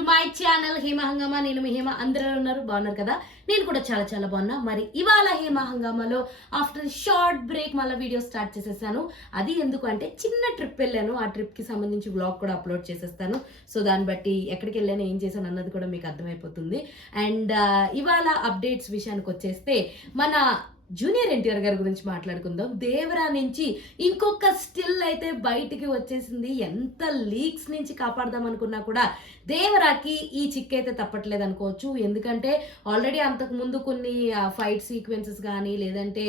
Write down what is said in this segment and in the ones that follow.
To my channel Hema హంగామా. నేను మీ హేమ. అందరూ ఉన్నారు, బాగున్నారు కదా? నేను కూడా చాలా చాలా బాగున్నా. మరి ఇవాళ హేమ హంగామాలో ఆఫ్టర్ షార్ట్ బ్రేక్ మళ్ళీ వీడియో స్టార్ట్ చేసేసాను. అది ఎందుకు అంటే చిన్న ట్రిప్ వెళ్ళాను, ఆ ట్రిప్కి సంబంధించి వ్లాగ్ కూడా అప్లోడ్ చేసేస్తాను. సో దాన్ని బట్టి ఎక్కడికి వెళ్ళాను, ఏం చేశాను అన్నది కూడా మీకు అర్థమైపోతుంది. అండ్ ఇవాళ అప్డేట్స్ విషయానికి వచ్చేస్తే మన జూనియర్ ఎన్టీఆర్ గారి గురించి మాట్లాడుకుందాం. దేవరా నుంచి ఇంకొక స్టిల్ అయితే బయటికి వచ్చేసింది. ఎంత లీక్స్ నుంచి కాపాడదాం అనుకున్నా కూడా దేవరాకి ఈ చిక్ అయితే తప్పట్లేదు అనుకోవచ్చు. ఎందుకంటే ఆల్రెడీ అంతకు ముందు కొన్ని ఫైట్ సీక్వెన్సెస్ కానీ లేదంటే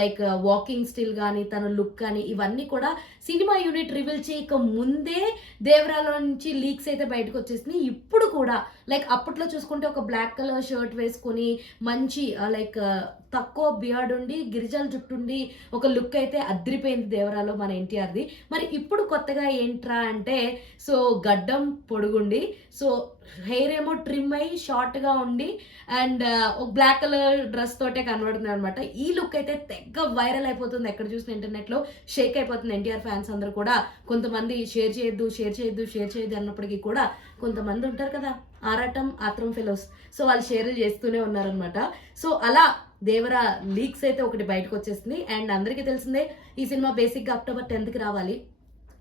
లైక్ వాకింగ్ స్టిల్ కానీ తన లుక్ కానీ ఇవన్నీ కూడా సినిమా యూనిట్ రివీల్ చేయక ముందే దేవరాలో నుంచి లీక్స్ అయితే బయటకు వచ్చేసింది. ఇప్పుడు కూడా లైక్ అప్పట్లో చూసుకుంటే ఒక బ్లాక్ కలర్ షర్ట్ వేసుకొని మంచి లైక్ తక్కువ బియర్డ్ ఉండి గిరిజల జుట్టుండి ఒక లుక్ అయితే అద్రిపోయింది దేవరాలో మన ఎన్టీఆర్ది. మరి ఇప్పుడు కొత్తగా ఏంట్రా అంటే సో గడ్డం పొడుగుండి, సో హెయిర్ ఏమో ట్రిమ్ అయ్యి షార్ట్గా ఉండి అండ్ ఒక బ్లాక్ కలర్ డ్రెస్ తోటే కనబడుతుంది అనమాట. ఈ లుక్ అయితే తెగ వైరల్ అయిపోతుంది, ఎక్కడ చూసిన ఇంటర్నెట్లో షేక్ అయిపోతుంది. ఎన్టీఆర్ ఫ్యాన్స్ అందరూ కూడా కొంతమంది షేర్ చేయొద్దు అన్నప్పటికీ కూడా కొంతమంది ఉంటారు కదా ఆత్రం ఫెలోస్, సో వాళ్ళు షేర్లు చేస్తూనే ఉన్నారనమాట. సో అలా దేవరా లీక్స్ అయితే ఒకటి బయటకు వచ్చేసింది. అండ్ అందరికీ తెలిసిందే ఈ సినిమా బేసిక్గా అక్టోబర్ 10th రావాలి.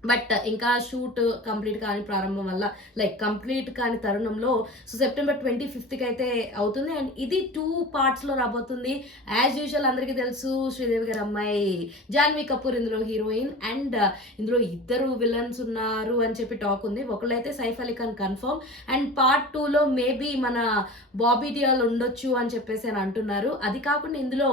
బట్ ఇంకా షూట్ కంప్లీట్ కాని ప్రారంభం వల్ల లైక్ కంప్లీట్ కాని తరుణంలో సో సెప్టెంబర్ 25th అయితే అవుతుంది. అండ్ ఇది 2 partsలో రాబోతుంది. యాజ్ యూజువల్ అందరికీ తెలుసు శ్రీదేవి గారి అమ్మాయి జాన్వీ కపూర్ ఇందులో హీరోయిన్. అండ్ ఇందులో ఇద్దరు విలన్స్ ఉన్నారు అని చెప్పి టాక్ ఉంది. ఒకళ్ళైతే Saif Ali Khan confirm. And part 2లో మేబీ మన బాబీ డియోల్ ఉండొచ్చు అని చెప్పేసి అని అంటున్నారు. అది కాకుండా ఇందులో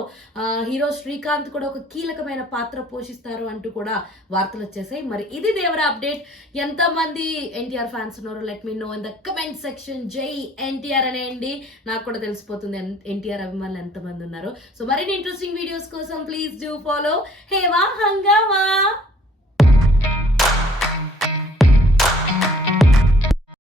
హీరో శ్రీకాంత్ కూడా ఒక కీలకమైన పాత్ర పోషిస్తారు అంటూ కూడా వార్తలు వచ్చేసాయి. మరి ఇది దేవరా అప్డేట్. ఎంతమంది ఎన్టీఆర్ ఫ్యాన్స్ ఉన్నారు let me know in the comment section. జై ఎన్టీఆర్ అనేయండి, నాకు కూడా తెలిసిపోతుంది ఎన్టీఆర్ అభిమానులు ఎంతమంది ఉన్నారు. సో మరిన్ని ఇంట్రెస్టింగ్ వీడియోస్ కోసం ప్లీజ్ డూ ఫాలో హేమ హంగామా.